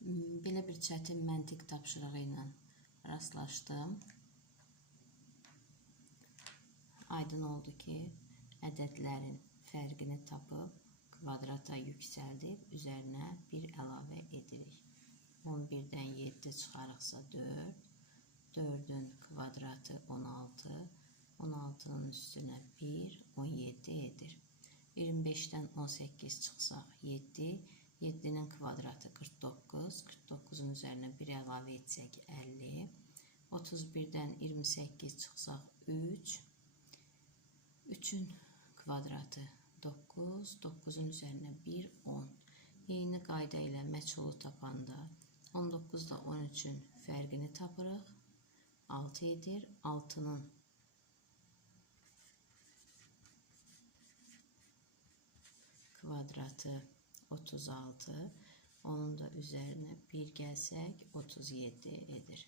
Belə bir çətin məntiq tapşırığı ilə rastlaşdım. Aydın oldu ki, ədədlərin fərqini tapıb kvadrata yüksəldib, üzərinə 1 əlavə edirik. 11-dən 7 çıxarıqsa 4, 4-ün kvadratı 16, 16-nın üstünə 1, 17 edir. 25-dən 18 çıxsaq 7, 7-nin kvadratı 49, 49-un üzərinə 1 əlavə etsək 50, 31-dən 28 çıxsaq 3, 3-ün kvadratı 9, 9-un üzərinə 1, 10. Eyni qayda ilə məchulu tapanda 19 ilə 13-ün fərqini tapırıq, 6 edir. 6-nın kvadratı 36, onun da üzərinə 1 gəlsək 37 edir.